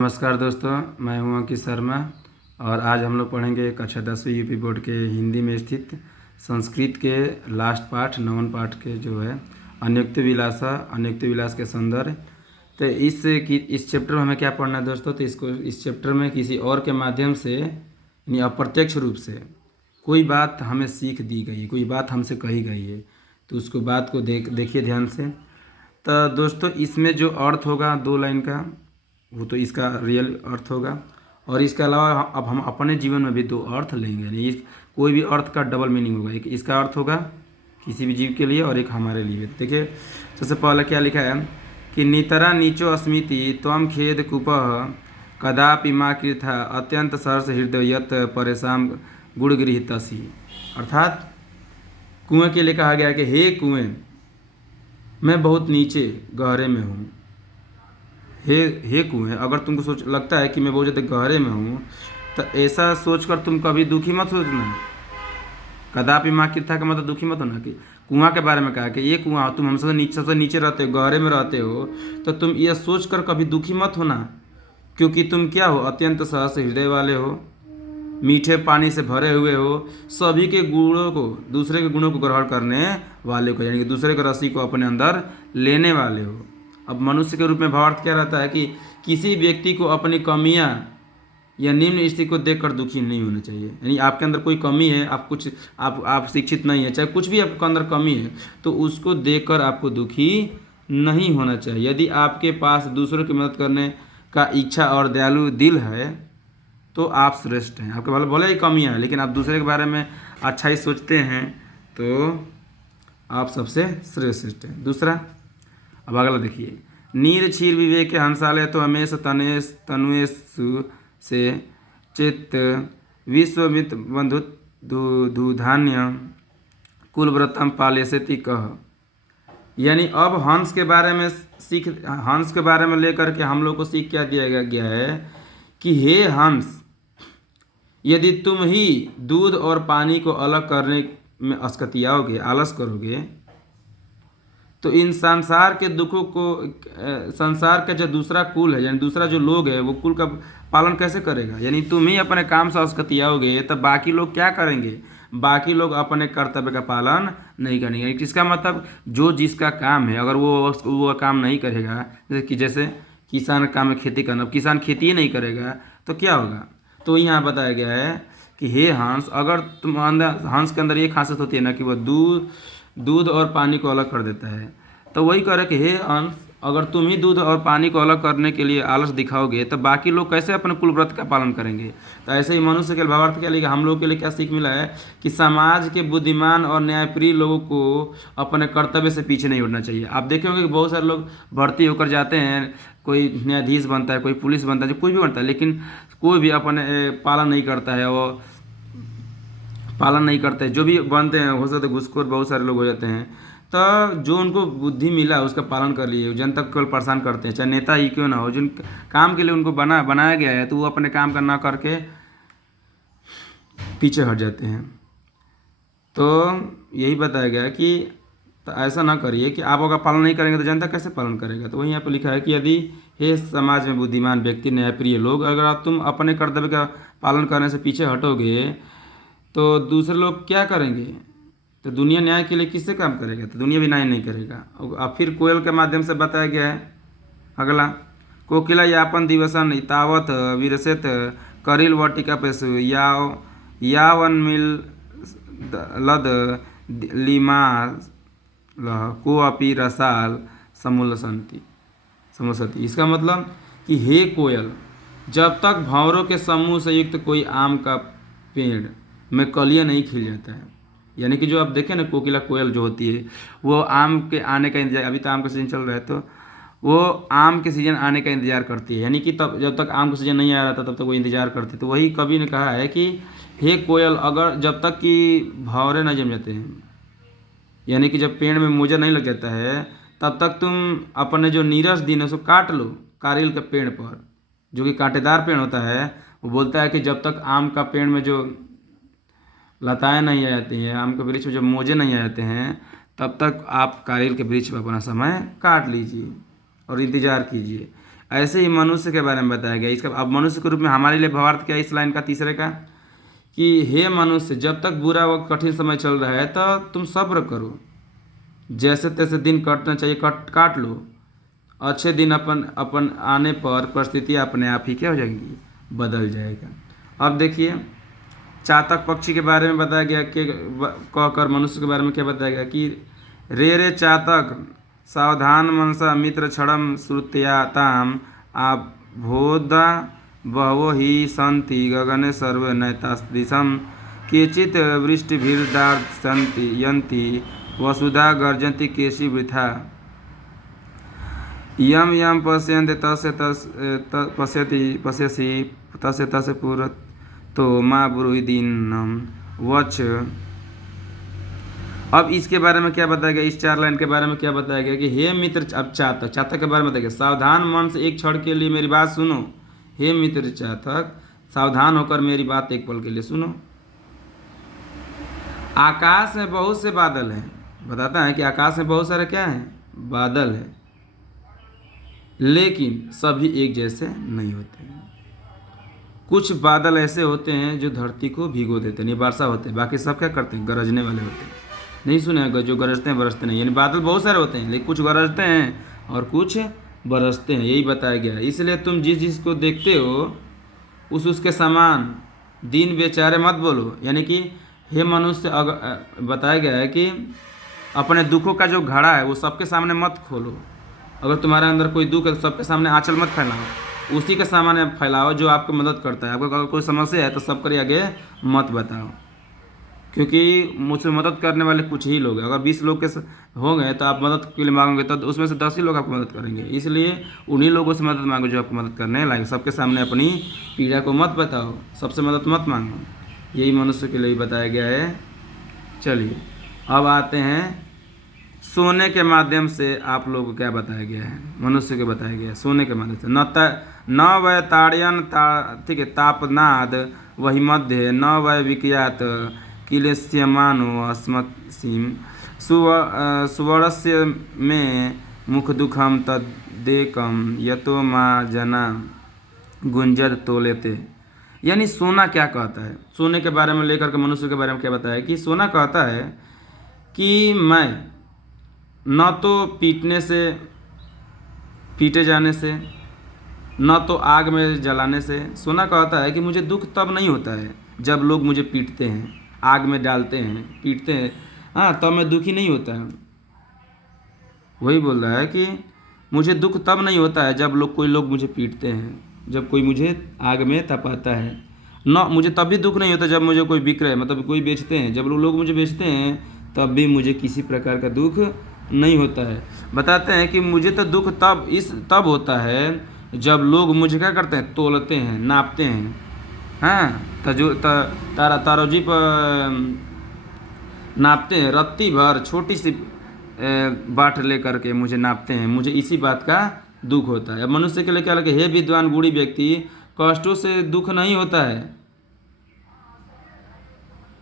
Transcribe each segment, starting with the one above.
नमस्कार दोस्तों, मैं हूं अंकित शर्मा और आज हम लोग पढ़ेंगे कक्षा 10वीं यूपी बोर्ड के हिंदी में स्थित संस्कृत के लास्ट पाठ नवम पाठ के जो है अनियुक्त विलासा अनियुक्त विलास के सौंदर्य। तो इस चैप्टर में हमें क्या पढ़ना है दोस्तों? तो इस चैप्टर में किसी और के माध्यम से यानी अप्रत्यक्ष रूप से कोई बात हमें सीख दी गई है, कोई बात हमसे कही गई है, तो उसको बात को देखिए ध्यान से। तो दोस्तों इसमें जो अर्थ होगा 2 लाइन का, वो तो इसका रियल अर्थ होगा और इसके अलावा अब हम अपने जीवन में भी 2 अर्थ लेंगे। यानी कोई भी अर्थ का डबल मीनिंग होगा। एक इसका अर्थ होगा किसी भी जीव के लिए और एक हमारे लिए। देखिए सबसे पहले क्या लिखा है कि नितरा नीचो अस्मिति त्वम खेद कुपः कदापि मा कृथा अत्यंत सहर्ष हृदय यत परेशान गुणगृहीतसी। अर्थात कुएं के लिए कहा गया कि हे कुएं, मैं बहुत नीचे गहरे में हूँ। हे कुएं, अगर तुमको सोच लगता है कि मैं बहुत ज़्यादा गहरे में हूँ तो ऐसा सोचकर तुम कभी दुखी मत सोचना। कदापि माँ कृथा का मतलब दुखी मत होना। कि कुआं के बारे में कहा कि ये कुआं, तुम हमसे सबसे नीचे रहते हो, गहरे में रहते हो, तो तुम यह सोचकर कभी दुखी मत होना, क्योंकि तुम क्या हो? अत्यंत सहर्ष हृदय वाले हो, मीठे पानी से भरे हुए हो, सभी के गुणों को, दूसरे के गुणों को ग्रहण करने वाले को, यानी कि दूसरे के रसी को अपने अंदर लेने वाले हो। अब मनुष्य के रूप में भावार्थ क्या रहता है कि किसी व्यक्ति को अपनी कमियां या निम्न स्थिति को देखकर दुखी नहीं होना चाहिए। यानी आपके अंदर कोई कमी है, आप शिक्षित नहीं है, चाहे कुछ भी आपके अंदर कमी है, तो उसको देखकर आपको दुखी नहीं होना चाहिए। यदि आपके पास दूसरों की मदद करने का इच्छा और दयालु दिल है तो आप श्रेष्ठ हैं। आपके भले ही कमियां हैं, लेकिन आप दूसरे के बारे में अच्छा ही सोचते हैं तो आप सबसे श्रेष्ठ हैं। दूसरा, अब अगला देखिए, नीर क्षीर विवेक हंसालय तो हमेश तनेश तनुएशु से चित्त विश्वमित बंधु धुधान्य कुलव्रतम पालेसति कह। यानी अब हंस के बारे में लेकर के हम लोग को सीख क्या दिया गया है कि हे हंस, यदि तुम ही दूध और पानी को अलग करने में अस्कतियाओगे, आलस करोगे, तो इन संसार के दुखों को, संसार का जो दूसरा कुल है, यानी दूसरा जो लोग है, वो कुल का पालन कैसे करेगा? यानी तुम ही अपने काम से अस्कतियाओगे तब बाकी लोग क्या करेंगे? बाकी लोग अपने कर्तव्य का पालन नहीं करेंगे। इसका मतलब जो जिसका काम है, अगर वो काम नहीं करेगा, जैसे किसान का काम है खेती करना, किसान खेती ही नहीं करेगा तो क्या होगा? तो यहाँ बताया गया है कि हे हंस, अगर तुम अंदर, हंस के अंदर ये खासियत होती है ना कि वह दूध और पानी को अलग कर देता है, तो वही कह रहे कि हे हंस, अगर तुम ही दूध और पानी को अलग करने के लिए आलस दिखाओगे तो बाकी लोग कैसे अपने कुल व्रत का पालन करेंगे? तो ऐसे ही मनुष्य के भावार्थ क्या लिखा, हम लोग के लिए क्या सीख मिला है कि समाज के बुद्धिमान और न्यायप्रिय लोगों को अपने कर्तव्य से पीछे नहीं उठना चाहिए। आप देखेंगे कि बहुत सारे लोग भर्ती होकर जाते हैं, कोई न्यायाधीश बनता है, कोई पुलिस बनता है, कोई भी बनता है, लेकिन कोई भी अपने पालन नहीं करता है, वो पालन नहीं करते। जो भी बनते हैं, हो सकता है घूसखोर बहुत सारे लोग हो जाते हैं, तो जो उनको बुद्धि मिला उसका पालन कर लिए, जनता को केवल परेशान करते हैं, चाहे नेता ही क्यों ना हो। जिन काम के लिए उनको बनाया गया है तो वो अपने काम का ना करके पीछे हट जाते हैं। तो यही बताया गया है कि तो ऐसा ना करिए कि आप अगर पालन नहीं करेंगे तो जनता कैसे पालन करेगा? तो वहीं यहाँ पर लिखा है कि यदि हे समाज में बुद्धिमान व्यक्ति, न्यायप्रिय लोग, अगर तुम अपने कर्तव्य का पालन करने से पीछे हटोगे तो दूसरे लोग क्या करेंगे? तो दुनिया न्याय के लिए किससे काम करेगा? तो दुनिया भी न्याय नहीं करेगा। अब फिर कोयल के माध्यम से बताया गया है अगला, कोकिला यापन दिवसन इतावत विरसेत करिल वटिका पेश यावन मिल लद लिमा को अपी रसाल समूलसती। इसका मतलब कि हे कोयल, जब तक भंवरों के समूह से युक्त कोई आम का पेड़ में कलियां नहीं खिल जाता है, यानी कि जो आप देखें ना, कोकिला कोयल जो होती है वो आम के आने का इंतजार, अभी तो आम का सीजन चल रहा है, तो वो आम के सीजन आने का इंतजार करती है। यानी कि तब जब तक आम का सीजन नहीं आ रहा था तब तक वो इंतजार करती है। तो वही कवि ने कहा है कि हे कोयल, अगर जब तक कि भंवरे न जम जाते हैं, यानी कि जब पेड़ में मोजा नहीं लग जाता है, तब तक तुम अपने जो नीरस दिन है उसको काट लो कारिल के पेड़ पर, जो कि कांटेदार पेड़ होता है। वो बोलता है कि जब तक आम का पेड़ में जो लताएं नहीं आ जाती हैं, आम के वृक्ष में जब मोजे नहीं आ जाते हैं, तब तक आप कारिल के वृक्ष पर अपना समय काट लीजिए और इंतज़ार कीजिए। ऐसे ही मनुष्य के बारे में बताया गया। इसका अब मनुष्य के रूप में हमारे लिए भावार्थ क्या है इस लाइन का तीसरे का, कि हे मनुष्य, जब तक बुरा व कठिन समय चल रहा है तो तुम सब्र करो, जैसे तैसे दिन कटना चाहिए काट लो। अच्छे दिन अपन अपन आने पर परिस्थितियाँ अपने आप ही क्या हो जाएंगी, बदल जाएगा। अब देखिए चातक पक्षी के बारे में बताया गया कि कहकर मनुष्य के बारे में क्या बताया गया कि रे रे चातक सावधान मनसा मित्र क्षणम श्रुत्याताम आबोधा बहवो ही सन्ति गगने सर्वे नैतास्दिशम केचित् वृष्टिभिर्दार्शन्ति यन्ति वसुधा गर्जन्ति केशि वृथा यम यम पश्यन्ते तस्य पश्यसि तस्य तस्य पुरतो माँ ब्रूहि दीनम वच। अब इसके बारे में क्या बताया गया, इस 4 लाइन के बारे में क्या बताया गया कि हे मित्र, अब चातक के बारे में बताया गया, सावधान मन से एक क्षण के लिए मेरी बात सुनो। हे मित्र चातक, सावधान होकर मेरी बात एक पल के लिए सुनो। आकाश में बहुत से बादल हैं, बताता है कि आकाश में बहुत सारे क्या हैं, बादल है, लेकिन सभी एक जैसे नहीं होते हैं। कुछ बादल ऐसे होते हैं जो धरती को भिगो देते हैं, वर्षा होते हैं, बाकी सब क्या करते हैं, गरजने वाले होते हैं। नहीं सुने, जो गरजते हैं बरसते नहीं, यानी बादल बहुत सारे होते हैं लेकिन कुछ गरजते हैं और कुछ बरसते हैं, यही बताया गया है। इसलिए तुम जिस जिसको देखते हो उसके समान दिन बेचारे मत बोलो, यानी कि हे मनुष्य, बताया गया है कि अपने दुखों का जो घड़ा है वो सबके सामने मत खोलो। अगर तुम्हारे अंदर कोई दुख है तो सबके सामने आंचल मत फैलाओ, उसी के सामने फैलाओ जो आपको मदद करता है। आपको अगर कोई समस्या है तो सबके आगे मत बताओ, क्योंकि मुझसे मदद करने वाले कुछ ही लोग हैं। अगर 20 लोग के हो गए तो आप मदद के लिए मांगोगे तो उसमें से 10 ही लोग आपको मदद करेंगे। इसलिए उन्हीं लोगों से मदद मांगो जो आपको मदद करने लायक। सबके सामने अपनी पीड़ा को मत बताओ, सबसे मदद मत मांगो, यही मनुष्य के लिए बताया गया है। चलिए अब आते हैं सोने के माध्यम से आप लोगों को क्या बताया गया है, मनुष्य को बताया गया है सोने के माध्यम से। न वह ताड़यन ठीक है तापनाद वही मध्य न वह विक्यात किलेस्यमानो अस्मत्सिम सुवर्णस्य में मुख दुखम तदेकम यतो माँ जना गुंजद तोलेते। यानी सोना क्या कहता है, सोने के बारे में लेकर के मनुष्य के बारे में क्या बताया कि सोना कहता है कि मैं न तो पीटे जाने से, न तो आग में जलाने से। सोना कहता है कि मुझे दुख तब नहीं होता है जब लोग मुझे पीटते हैं, आग में डालते हैं, पीटते हैं, हाँ तब मैं दुखी नहीं होता है। वही बोल रहा है कि मुझे दुख तब नहीं होता है जब कोई लोग मुझे पीटते हैं, जब कोई मुझे आग में तपाता है। न मुझे तब भी दुख नहीं होता जब मुझे कोई बिक रहा है, मतलब कोई बेचते हैं, जब लोग मुझे बेचते हैं तब भी मुझे किसी प्रकार का दुख नहीं होता है। बताते हैं कि मुझे तो दुख तब होता है जब लोग मुझे क्या करते हैं, तोलते हैं, नापते हैं, हाँ तराजू पर नापते हैं, रत्ती भर छोटी सी बाट ले करके मुझे नापते हैं, मुझे इसी बात का दुख होता है। अब मनुष्य के लिए क्या लगे, हे विद्वान गुणी व्यक्ति, कष्टों से दुख नहीं होता है।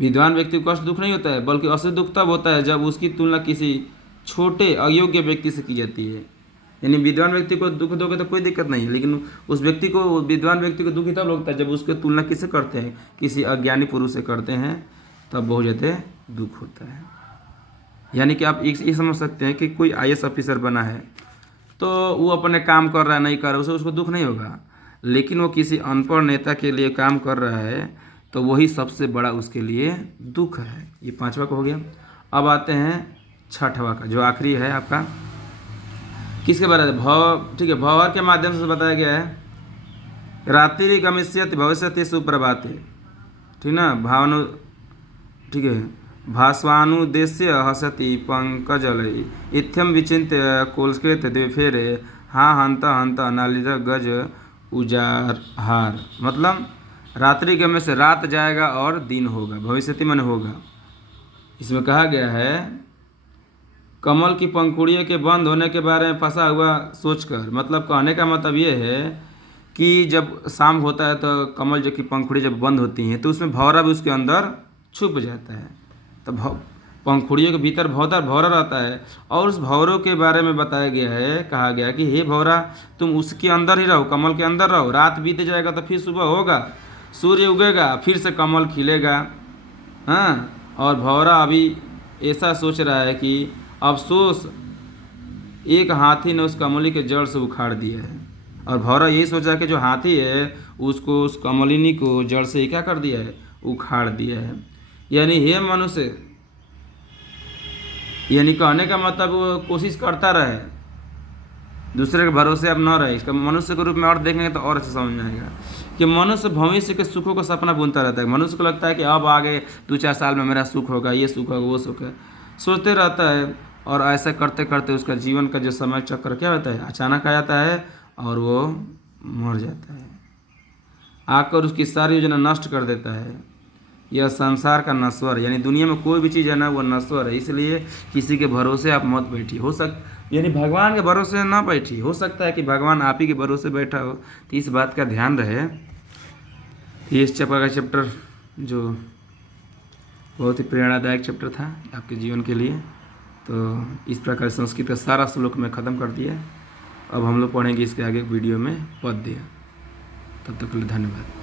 विद्वान व्यक्ति को कष्ट दुख नहीं होता है, बल्कि असली दुख तब होता है जब उसकी तुलना किसी छोटे अयोग्य व्यक्ति से की जाती है। यानी विद्वान व्यक्ति को दुख दोगे तो कोई दिक्कत नहीं है, लेकिन उस व्यक्ति को, विद्वान व्यक्ति को दुख ही तब लगता है जब उसकी तुलना किससे करते हैं, किसी अज्ञानी पुरुष से करते हैं, तब बहुत ज़्यादा दुख होता है। यानी कि आप ये समझ सकते हैं कि कोई IAS ऑफिसर बना है तो वो अपने काम कर रहा है, नहीं कर रहा है, उसको दुख नहीं होगा, लेकिन वो किसी अनपढ़ नेता के लिए काम कर रहा है तो वही सबसे बड़ा उसके लिए दुख है। ये 5वां का हो गया। अब आते हैं 6वां का, जो आखिरी है आपका, किसके बारे में, भव, ठीक है, भवर के माध्यम से बताया गया है। रात्रि गमिष्यति भविष्यति सुप्रभाते, ठीक ना, भावनु, ठीक है, भास्वानुदेश्य हसति पंकजल इत्थम विचिन्त्य कोलस्कृत द्विफेरे हाँ हंता हंता नालिद गज उजार हार। मतलब रात्रि गम्य से रात जाएगा और दिन होगा, भविष्यति मन होगा। इसमें कहा गया है कमल की पंखुड़ियों के बंद होने के बारे में फंसा हुआ सोचकर, मतलब कहने का मतलब ये है कि जब शाम होता है तो कमल जो की पंखुड़ी जब बंद होती हैं तो उसमें भंवरा भी उसके अंदर छुप जाता है। तो पंखुड़ियों के भीतर भौरा भौरा रहता है, और उस भौरों के बारे में बताया गया है, कहा गया कि हे भौरा, तुम उसके अंदर ही रहो, कमल के अंदर रहो। रात बीत जाएगा तो फिर सुबह होगा, सूर्य उगेगा, फिर से कमल खिलेगा। हाँ, और भौरा अभी ऐसा सोच रहा है कि अफसोस एक हाथी ने उस कमली के जड़ से उखाड़ दिया है। और भौरा यही सोचा कि जो हाथी है उसको, उस कमलिनी को जड़ से ही क्या कर दिया है, उखाड़ दिया है। यानी हे मनुष्य, यानी कहने का मतलब वो कोशिश करता रहे, दूसरे के भरोसे अब न रहे। इसका मनुष्य के रूप में और देखेंगे तो और अच्छा समझ में आएगा कि मनुष्य भविष्य के सुखों का सपना बुनता रहता है। मनुष्य को लगता है कि अब आगे 2-4 साल में मेरा सुख होगा, ये सुख होगा, वो सुख है, सोचते रहता है। और ऐसा करते करते उसका जीवन का जो समय चक्र क्या होता है, अचानक आ जाता है और वो मर जाता है, आकर उसकी सारी योजना नष्ट कर देता है। यह संसार का नश्वर, यानी दुनिया में कोई भी चीज़ है ना, वो नश्वर है। इसलिए किसी के भरोसे आप मत बैठिए। यानी भगवान के भरोसे ना बैठिए। हो सकता है कि भगवान आप ही के भरोसे बैठा हो, तो इस बात का ध्यान रहे। इस चैप्टर जो बहुत ही प्रेरणादायक चैप्टर था आपके जीवन के लिए। तो इस प्रकार संस्कृत का सारा श्लोक में ख़त्म कर दिया। अब हम लोग पढ़ेंगे इसके आगे वीडियो में पद्य। तब तक के लिए धन्यवाद।